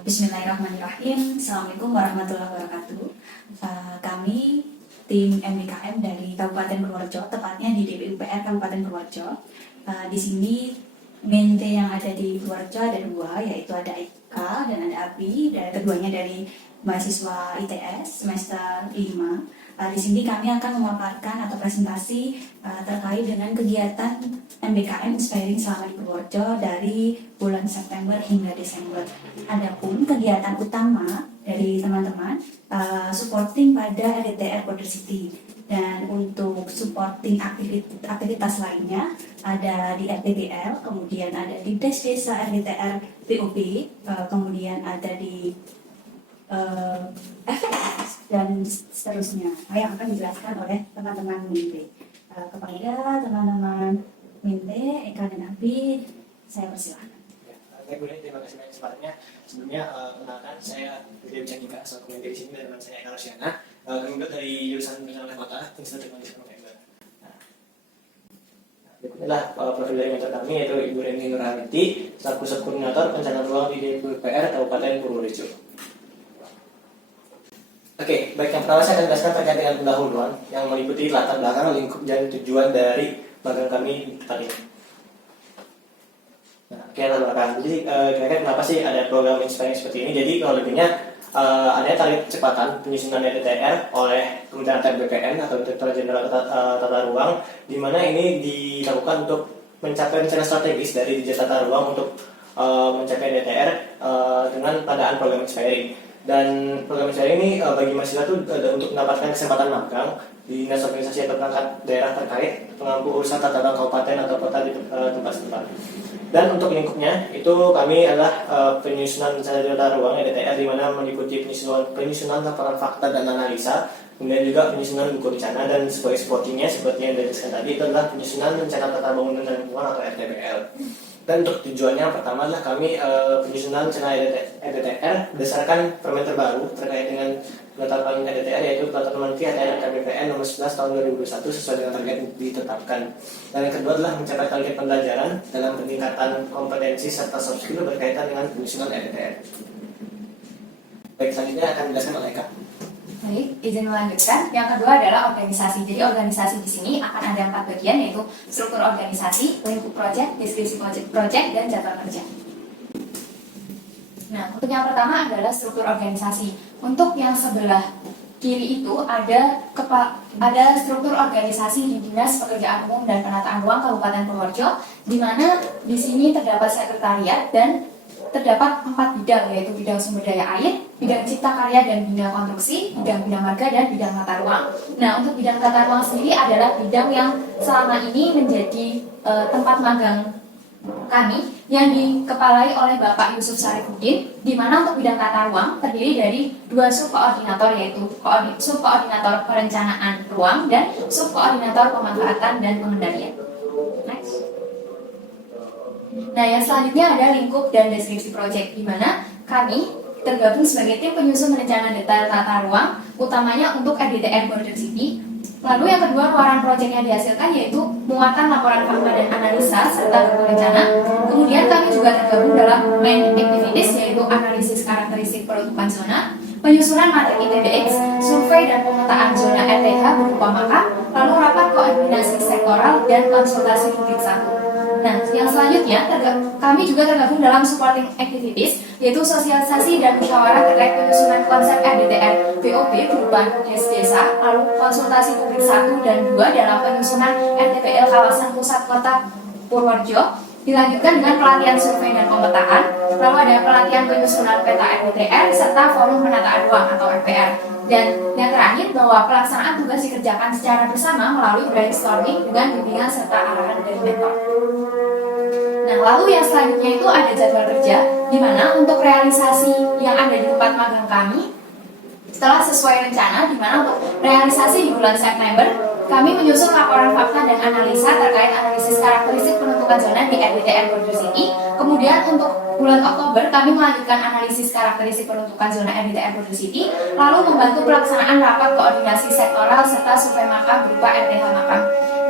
Bismillahirrahmanirrahim. Assalamualaikum warahmatullahi wabarakatuh. Kami tim MBKM dari Kabupaten Purworejo, tepatnya di DPUPR Kabupaten Purworejo. Di sini main T yang ada di Purworejo ada dua, yaitu ada Ika dan ada Abi. Dan keduanya dari mahasiswa ITS semester 5. Di sini kami akan memaparkan atau presentasi terkait dengan kegiatan MBKM Inspiring selama di Purworejo dari bulan September hingga Desember. Adapun kegiatan utama dari teman-teman supporting pada RDTR Border City, dan untuk supporting aktivitas lainnya ada di RTBL, kemudian ada di Desa RDTR POP, kemudian ada di FS dan seterusnya yang akan dijelaskan oleh teman-teman Minte. Kepada teman-teman Minte, Eka dan Abi, saya persilahkan. Baik, Bu, terima kasih banyak kesempatannya. Sebelumnya, kenalkan, saya Widya Wijantika, asal komentar di sini, dan teman saya Eka Rosyana. Kami juga dari jurusan Perencanaan Kota, Institut Teknologi November. Inilah profil dari mentor kami, yaitu Ibu Reni Nurhaniti, selaku subkoordinator perencanaan ruang di DPUPR Kabupaten Purworejo. Oke, baik, yang pertama saya akan jelaskan terkait dengan pendahuluan yang meliputi latar belakang, lingkup, dan tujuan dari magang kami di tempat ini. Nah, oke, latar belakang. Jadi, kira-kira kenapa sih ada program Inspiring seperti ini? Jadi, kalau lebihnya, adanya target kecepatan penyusunan RDTR oleh Kementerian ATR BPN atau Direktorat Jenderal Tata Ruang, di mana ini dilakukan untuk mencapai rencana strategis dari Dirjen Tata Ruang untuk mencapai RDTR dengan pengadaan program Inspiring. Dan program Inspiring ini bagi mahasiswa itu untuk mendapatkan kesempatan magang di dinas organisasi atau perangkat daerah terkait pengampu urusan tata ruang kabupaten atau kota di tempat setempat. Dan untuk lingkupnya itu kami adalah penyusunan rencana tata ruang RDTR, di mana meliputi penyusunan laporan fakta dan analisa, kemudian juga penyusunan buku rencana, dan sebagai supportingnya seperti yang dijelaskan tadi itu adalah penyusunan rencana tata bangunan dan lingkungan atau RTBL. Dan untuk tujuannya yang pertama adalah kami penyusunan rencana RDTR berdasarkan permen terbaru terkait dengan penetapan RDTR, yaitu Peraturan Menteri ATR KBPN nomor 11 tahun 2021 sesuai dengan target yang ditetapkan. Dan yang kedua adalah mencapai target pembelajaran dalam peningkatan kompetensi serta soft skill berkaitan dengan penyusunan RDTR. Baik, selanjutnya akan dijelaskan oleh Eka. Baik, izin melanjutkan. Yang kedua adalah organisasi. Jadi organisasi di sini akan ada 4 bagian, yaitu struktur organisasi, lingkup proyek, deskripsi proyek, dan jadwal kerja. Nah, untuk yang pertama adalah struktur organisasi. Untuk yang sebelah kiri itu ada struktur organisasi di Dinas Pekerjaan Umum dan Penataan Ruang Kabupaten Purworejo, di mana di sini terdapat sekretariat dan terdapat 4 bidang, yaitu bidang sumber daya air, bidang cipta karya dan bidang konstruksi, bidang marga, dan bidang tata ruang. Nah, untuk bidang tata ruang sendiri adalah bidang yang selama ini menjadi tempat magang kami yang dikepalai oleh Bapak Yusuf Sarifuddin, di mana untuk bidang tata ruang terdiri dari 2 subkoordinator, yaitu subkoordinator perencanaan ruang dan subkoordinator pemanfaatan dan pengendalian. Next. Nah, yang selanjutnya ada lingkup dan deskripsi proyek, di mana kami tergabung sebagai tim penyusun rencana detail tata ruang, utamanya untuk RDTR Border City. Lalu yang kedua, luaran proyek yang dihasilkan yaitu muatan laporan fakta dan analisa serta buku rencana. Kemudian kami juga tergabung dalam main activities, yaitu analisis karakteristik peruntukan zona, penyusunan materi ITBX, survei dan pemetaan zona RTH berupa maka, lalu rapat koordinasi sektoral dan konsultasi publik 1. Nah, yang selanjutnya kami juga tergabung dalam supporting activities, yaitu sosialisasi dan musyawarah terkait penyusunan konsep RDTR BOP berupa desa, lalu konsultasi publik 1 dan 2 dalam penyusunan RTPL kawasan pusat kota Purworejo. Dilanjutkan dengan pelatihan survei dan pemetaan, lalu ada pelatihan penyusunan peta RDTR serta forum penataan ruang atau FPR. Dan yang terakhir, bahwa pelaksanaan tugas dikerjakan secara bersama melalui brainstorming dengan bimbingan serta arahan dari mentor. Nah, lalu yang selanjutnya itu ada jadwal kerja, di mana untuk realisasi yang ada di tempat magang kami setelah sesuai rencana, di mana untuk realisasi di bulan September kami menyusun laporan fakta dan analisa terkait analisis karakteristik penentukan zona di RDTR Border City. Kemudian untuk bulan Oktober kami melanjutkan analisis karakteristik penentukan zona RDTR Border City, lalu membantu pelaksanaan rapat koordinasi sektoral serta survei makam berupa RTH makam.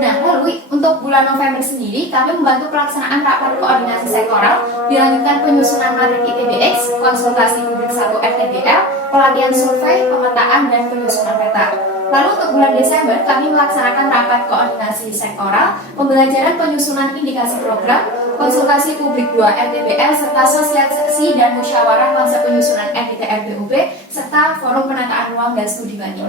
Nah, lalu untuk bulan November sendiri, kami membantu pelaksanaan rapat koordinasi sektoral, dilanjutkan penyusunan materi ITBX, konsultasi publik 1 FTDL, pelatihan survei, pemetaan, dan penyusunan peta. Lalu untuk bulan Desember, kami melaksanakan rapat koordinasi sektoral, pembelajaran penyusunan indikasi program, konsultasi publik 2 RTBL, serta sosialisasi dan musyawarah konsep penyusunan RDTR BUP, serta forum penataan ruang dan studi banding.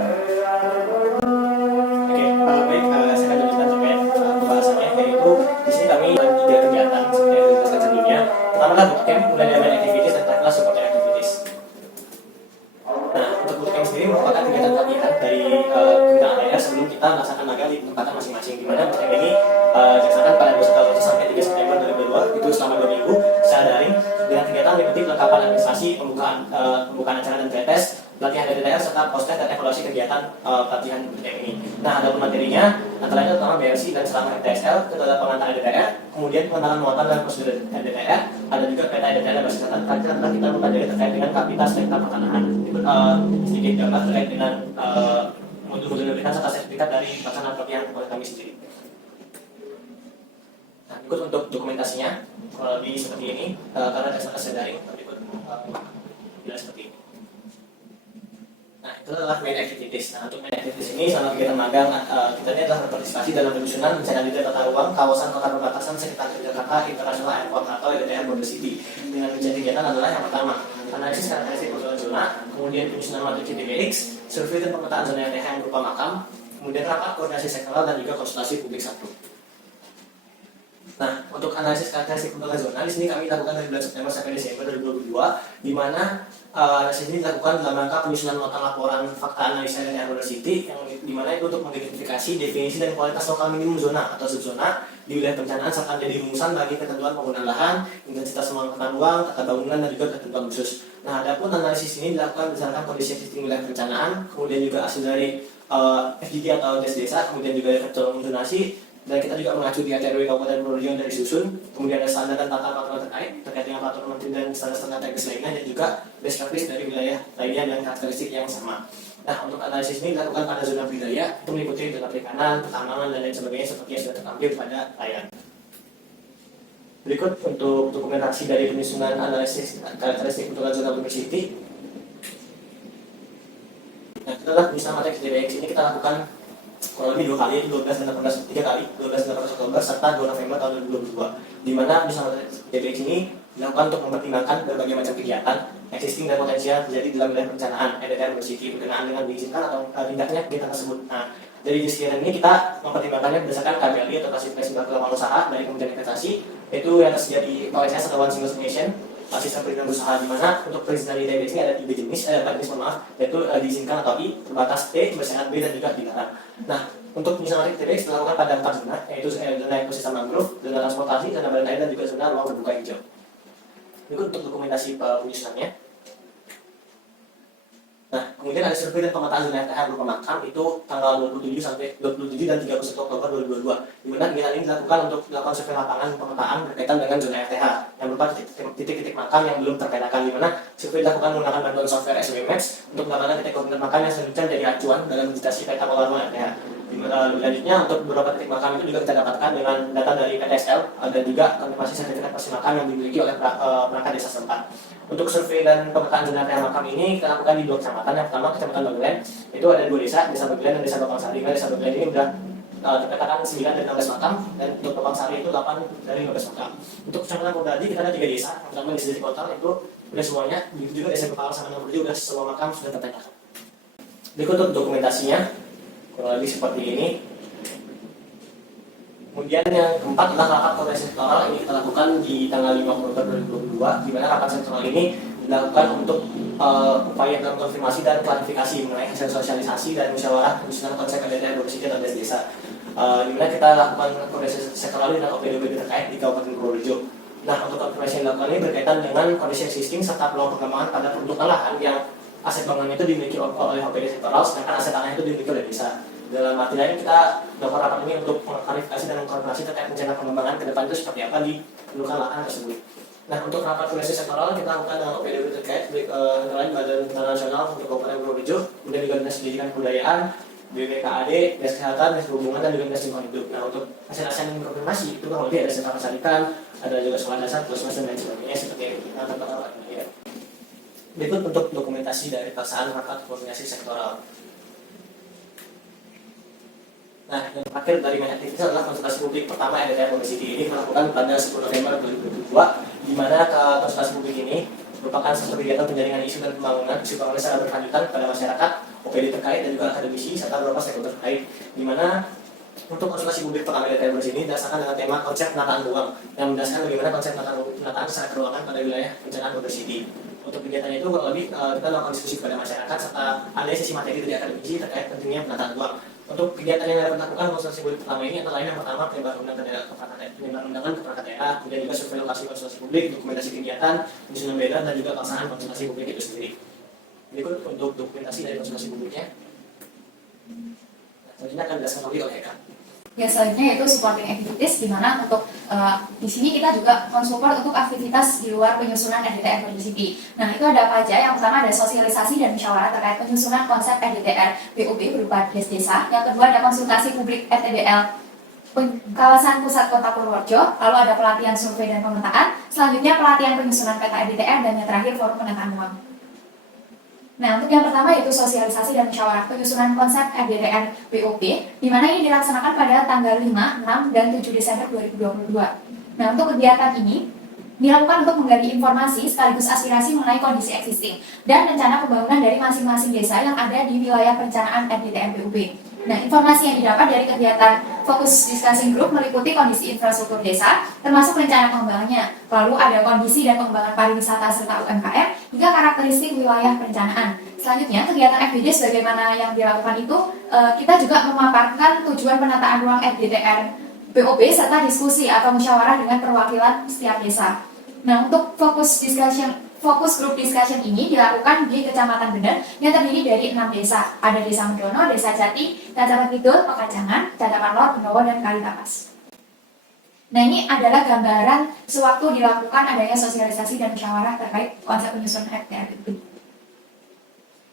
Oke, baik, saya akan lanjutkan terkait pembahasannya, yaitu di sini kami ada 3 kegiatan seperti yang dijelaskan sebelumnya. Pertama adalah bootcamp, kemudian ada main activities, dan terakhir supporting activities. Nah, untuk bootcamp sendiri merupakan kegiatan latihan dari kegiatan daerah sebelum kita melaksanakan magang di tempat masing-masing. Di mana bootcamp ini dilaksanakan pada 21 sampai 3 September 2022, itu selama 2 minggu secara daring, dengan kegiatan meliputi kelengkapan administrasi, pembukaan acara dan pretest, pelatihan DTR serta proses dan evaluasi kegiatan pelatihan bootcamp ini. Nah, ada materinya, antara lain utama BRC dan selama MTSL, ketua pengantar DTR, kemudian pengenalan muatan dan prosedur DTR, ada juga peta DTR dan basis data. Tadi kita mempelajari terkait dengan kapasitas sektor pertanahan, sedikit gambar terkait dengan modul-modul pemilihan serta sertifikat dari pelaksanaan pelatihan oleh kami sendiri. Nah, berikut untuk dokumentasinya, kurang lebih seperti ini, karena dasar daring, berikut jelas seperti ini. Nah, itu adalah main activities. Nah, untuk main activities ini selama kegiatan magang, kita ini adalah berpartisipasi dalam penyusunan rencana detail tata ruang kawasan kota perbatasan sekitar Jakarta International Airport atau EDTR Border City. Dengan rincian kegiatan adalah yang pertama, analisis karakteristik kebutuhan zona, kemudian penyusunan materi ITBX, survei dan pemetaan zona ETH yang berupa makam, kemudian rapat koordinasi sektoral dan juga konsultasi publik 1. Nah, untuk analisis karakteristik kebutuhan zona, di sini kami lakukan dari bulan September sampai Desember 2022, di mana analisis ini dilakukan dalam rangka penyusunan nota laporan fakta analisa dan Border City, yang di mana itu untuk mengidentifikasi definisi dan kualitas lokal minimum zona atau subzona di wilayah pencanaan serta menjadi rumusan bagi ketentuan penggunaan lahan, intensitas pengelolaan ruang, tata bangunan dan juga ketentuan khusus. Nah, adapun analisis ini dilakukan berdasarkan kondisi existing wilayah pencanaan, kemudian juga hasil dari FGD atau tes desa, kemudian juga efek zonasi, dan kita juga mengacu di ATRW Kabupaten Purworejo yang dari susun, kemudian ada standar dan tata peraturan terkait dengan peraturan menteri dan standar-standar teknis lainnya, dan juga best practice dari wilayah lainnya dan karakteristik yang sama. Nah, untuk analisis ini dilakukan pada zona budaya, itu meliputi zona perikanan, pertambangan, dan lain sebagainya seperti yang sudah tertampil pada layar. Berikut untuk dokumentasi dari penyusunan analisis karakteristik untuk zona Border City. Nah, kita adalah penyusunan materi ITBX ini kita lakukan kurang lebih 2 kali, 12 dan 18, 3 kali, 12 dan 18 Oktober serta 2 November tahun 2022, di mana penyusunan materi ITBX ini dilakukan untuk mempertimbangkan berbagai macam kegiatan existing dan potensial terjadi dalam wilayah perencanaan EDTR Border City berkenaan dengan diizinkan atau tindaknya kegiatan tersebut. Nah, dari kegiatan ini kita mempertimbangkannya berdasarkan KPLI atau klasifikasi pelaku usaha dari Kementerian Investasi, yaitu yang tersedia di OSS atau One Single Submission, sistem perizinan usaha, di mana untuk perizinan di ITBX ini ada 3 jenis, 4 jenis yaitu diizinkan atau I, terbatas T, bersyarat B, dan juga dilarang. Nah, untuk penyusunan ITBX dilakukan pada 4 zona, yaitu zona ekosistem mangrove, zona transportasi, zona badan air, dan juga zona ruang terbuka hijau. Berikut untuk dokumentasi penyusunannya. Nah, kemudian ada survei dan pemetaan zona ETH berupa makam, itu tanggal 27 dan 31 Oktober 2022, di mana kegiatan ini dilakukan untuk melakukan survei lapangan pemetaan berkaitan dengan zona ETH yang berupa titik-titik makam yang belum terpetakan, di mana survei dilakukan menggunakan bantuan software SW Maps untuk mendapatkan titik koordinat makam yang selanjutnya jadi acuan dalam digitasi peta pola ruang ETH. Selanjutnya untuk beberapa titik makam itu juga kita dapatkan dengan data dari PTSL dan juga konfirmasi sertifikat pasti makam yang dimiliki oleh perangkat desa setempat. Untuk survei dan pemetaan zona ETH makam ini kita lakukan di 2 kecamatan. Yang pertama Kecamatan Bagelen, itu ada 2 desa, Desa Bagelen dan Desa Bapangsari. Desa Bagelen ini sudah terpetakan 9 dari 16 makam, dan untuk Bapangsari itu 8 dari 15 makam. Untuk Kecamatan Purwodadi kita ada 3 desa, yang pertama Desa Kotal itu sudah semuanya, begitu juga Desa Kepala sama Purworejo sudah semua makam sudah terpetakan. Berikut untuk dokumentasinya, kurang lebih seperti ini. Kemudian yang keempat adalah rapat koordinasi sektoral, ini kita lakukan di tanggal 5 Oktober 2022, di mana rapat sektoral ini dilakukan untuk upaya dalam konfirmasi dan klarifikasi mengenai hasil sosialisasi dan musyawarah penyusunan konsep EDTR Border City atau desa, di mana kita lakukan koordinasi sektoral dengan OPD terkait di Kabupaten Purworejo. Nah, untuk konfirmasi yang dilakukan ini berkaitan dengan kondisi existing serta peluang perkembangan pada peruntukan lahan yang aset bangunan itu dimiliki oleh OPD sektoral, sedangkan aset tanah itu dimiliki oleh desa. Dalam arti lain kita melakukan rapat ini untuk mengklarifikasi dan mengkonfirmasi terkait rencana pengembangan ke depan itu seperti apa di peruntukan lahan tersebut. Nah, untuk rapat koordinasi sektoral kita lakukan dengan OPD terkait antara lain Badan Internasional untuk Kabupaten Purworejo, kemudian juga Dinas Pendidikan Kebudayaan, BPKAD, Dinas Kesehatan, Dinas Perhubungan, dan juga Dinas Lingkungan Hidup. Nah, untuk hasil assignment konfirmasi itu kurang lebih ada sentra kesalikan, ada juga sekolah dasar, puskesmas, dan lain sebagainya seperti yang kita ketahui. Ya. Berikut untuk dokumentasi dari pelaksanaan rapat koordinasi sektoral. Nah, yang terakhir dari banyak aktivitas adalah konsultasi publik pertama RDTR University ini dilakukan pada 10 November 2022, di mana konsultasi publik ini merupakan satu kegiatan penjaringan isu dan pembangunan secara berkelanjutan kepada masyarakat, OPD terkait, dan juga akademisi serta beberapa stakeholder terkait, di mana untuk konsultasi publik pertama RDTR University ini didasarkan dengan tema konsep penataan ruang yang mendasarkan bagaimana konsep penataan secara keruangan pada wilayah perencanaan University. Untuk kegiatan itu kurang lebih kita melakukan diskusi kepada masyarakat serta ada sesi materi dari akademisi terkait pentingnya penataan ruang. Untuk kegiatan yang dapat dilakukan konsultasi publik pertama ini antara lain yang pertama penyebaran undangan keperangkat daerah, kemudian juga survei lokasi konsultasi publik, dokumentasi kegiatan, penyusunan banner, dan juga pelaksanaan konsultasi publik itu sendiri. Berikut untuk dokumentasi dari konsultasi publiknya. Nah, selanjutnya akan dijelaskan lagi oleh Eka. Ya, selanjutnya yaitu supporting activities, di mana untuk di sini kita juga mensupport untuk aktivitas di luar penyusunan RDTR University. Nah, itu ada apa aja? Yang pertama ada sosialisasi dan musyawarah terkait penyusunan konsep RDTR BUP berupa desa. Yang kedua ada konsultasi publik RTBL kawasan pusat kota Purworejo. Lalu ada pelatihan survei dan pemetaan. Selanjutnya pelatihan penyusunan peta RDTR, dan yang terakhir forum penataan ruang. Nah, untuk yang pertama yaitu sosialisasi dan musyawarah penyusunan konsep RDTR BOP, di mana ini dilaksanakan pada tanggal 5, 6, dan 7 Desember 2022. Nah, untuk kegiatan ini dilakukan untuk menggali informasi sekaligus aspirasi mengenai kondisi existing dan rencana pembangunan dari masing-masing desa yang ada di wilayah perencanaan RDTR BOP. Nah, informasi yang didapat dari kegiatan fokus discussing group meliputi kondisi infrastruktur desa, termasuk rencana pengembangannya. Lalu ada kondisi dan pengembangan pariwisata serta UMKM, hingga karakteristik wilayah perencanaan. Selanjutnya, kegiatan FGD sebagaimana yang dilakukan itu, kita juga memaparkan tujuan penataan ruang RDTR BOP serta diskusi atau musyawarah dengan perwakilan setiap desa. Nah, untuk fokus group discussion ini dilakukan di Kecamatan Bener yang terdiri dari 6 desa. Ada Desa Mendono, Desa Jati, Tatapan Kidul, Pekajangan, Tatapan Lor, Bendowo, dan Kalitapas. Nah, ini adalah gambaran sewaktu dilakukan adanya sosialisasi dan musyawarah terkait konsep penyusunan RDTR itu.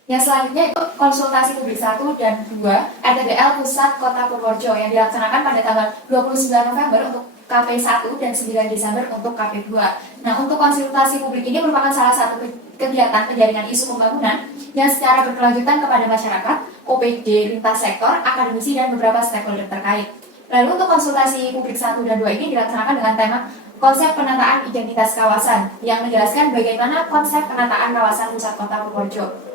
Yang selanjutnya itu konsultasi publik 1 dan 2 RTBL Pusat Kota Purworejo yang dilaksanakan pada tanggal 29 November untuk KP1 dan 9 Desember untuk KP2. Nah, untuk konsultasi publik ini merupakan salah satu kegiatan penjaringan isu pembangunan yang secara berkelanjutan kepada masyarakat, OPD, lintas sektor, akademisi, dan beberapa stakeholder terkait. Lalu untuk konsultasi publik 1 dan 2 ini dilaksanakan dengan tema konsep penataan identitas kawasan yang menjelaskan bagaimana konsep penataan kawasan pusat kota Purworejo.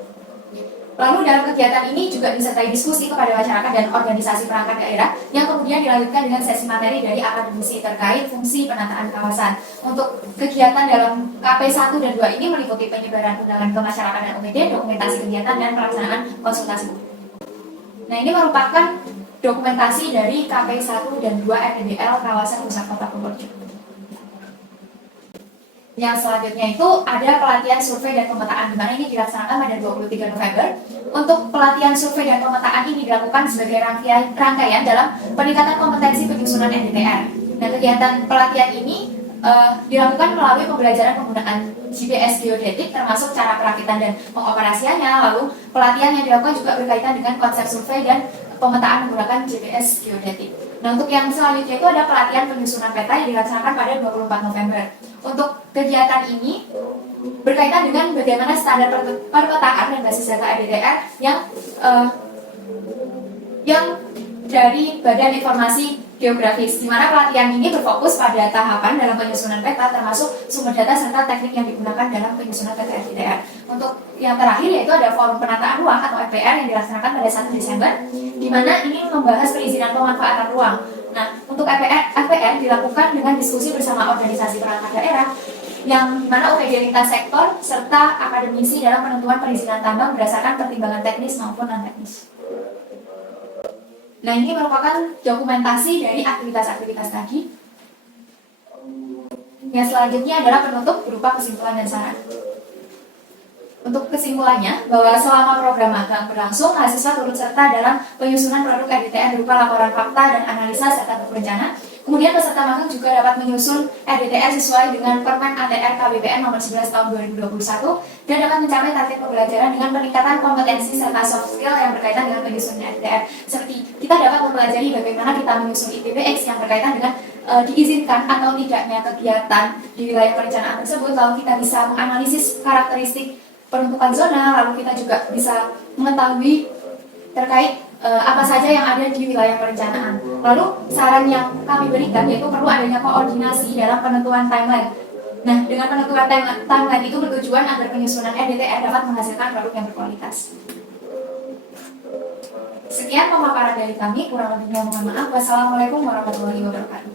Lalu dalam kegiatan ini juga disertai diskusi kepada masyarakat dan organisasi perangkat daerah yang kemudian dilanjutkan dengan sesi materi dari akademisi terkait fungsi penataan kawasan. Untuk kegiatan dalam KP1 dan 2 ini meliputi penyebaran undangan ke masyarakat dan OPD, dokumentasi kegiatan, dan pelaksanaan konsultasi publik. Nah, ini merupakan dokumentasi dari KP1 dan 2 RTBL kawasan pusat kota Purworejo. Yang selanjutnya itu ada pelatihan survei dan pemetaan, di mana ini dilaksanakan pada 23 November. Untuk pelatihan survei dan pemetaan ini dilakukan sebagai rangkaian dalam peningkatan kompetensi penyusunan RDTR. Nah, kegiatan pelatihan ini dilakukan melalui pembelajaran penggunaan GPS geodetik, termasuk cara perakitan dan pengoperasiannya. Lalu pelatihan yang dilakukan juga berkaitan dengan konsep survei dan pemetaan menggunakan GPS geodetik. Nah, untuk yang selanjutnya itu ada pelatihan penyusunan peta yang dilaksanakan pada 24 November. Untuk kegiatan ini berkaitan dengan bagaimana standar perpetaan dan basis data RDTR yang dari Badan Informasi Geografis, di mana pelatihan ini berfokus pada tahapan dalam penyusunan peta, termasuk sumber data serta teknik yang digunakan dalam penyusunan peta RDTR. Untuk yang terakhir yaitu ada forum penataan ruang atau FPR yang dilaksanakan pada 1 Desember, di mana ini membahas perizinan pemanfaatan ruang. Nah, untuk FPR dilakukan dengan diskusi bersama organisasi perangkat daerah, yang dimana OPD lintas sektor serta akademisi dalam penentuan perizinan tambang berdasarkan pertimbangan teknis maupun non-teknis. Nah, ini merupakan dokumentasi dari aktivitas-aktivitas tadi. Yang selanjutnya adalah penutup berupa kesimpulan dan saran. Untuk kesimpulannya, bahwa selama program magang berlangsung, mahasiswa turut serta dalam penyusunan produk RDTR berupa laporan fakta dan analisa serta buku rencana, Kemudian peserta magang juga dapat menyusun RDTR sesuai dengan Permen ATR KBPN nomor 11 tahun 2021 dan dapat mencapai target pembelajaran dengan peningkatan kompetensi serta soft skill yang berkaitan dengan penyusunan RDTR. Seperti kita dapat mempelajari bagaimana kita menyusun IPPX yang berkaitan dengan diizinkan atau tidaknya kegiatan di wilayah perencanaan tersebut, lalu kita bisa menganalisis karakteristik penentukan zona, lalu kita juga bisa mengetahui terkait apa saja yang ada di wilayah perencanaan. Lalu saran yang kami berikan yaitu perlu adanya koordinasi dalam penentuan timeline. Nah, dengan penentuan timeline itu bertujuan agar penyusunan RDTR dapat menghasilkan produk yang berkualitas. Sekian pemaparan dari kami, kurang lebihnya mohon maaf. Wassalamualaikum warahmatullahi wabarakatuh.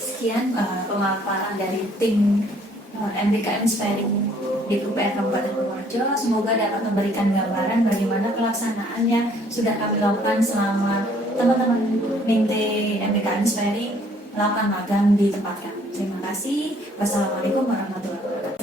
Sekian pemaparan dari tim MBKM Inspiring di UPR Kabupaten Purworejo. Semoga dapat memberikan gambaran bagaimana pelaksanaan yang sudah kami lakukan selama teman-teman Minte MBKM Inspiring melakukan magang di tempat kami. Terima kasih. Wassalamualaikum warahmatullahi wabarakatuh.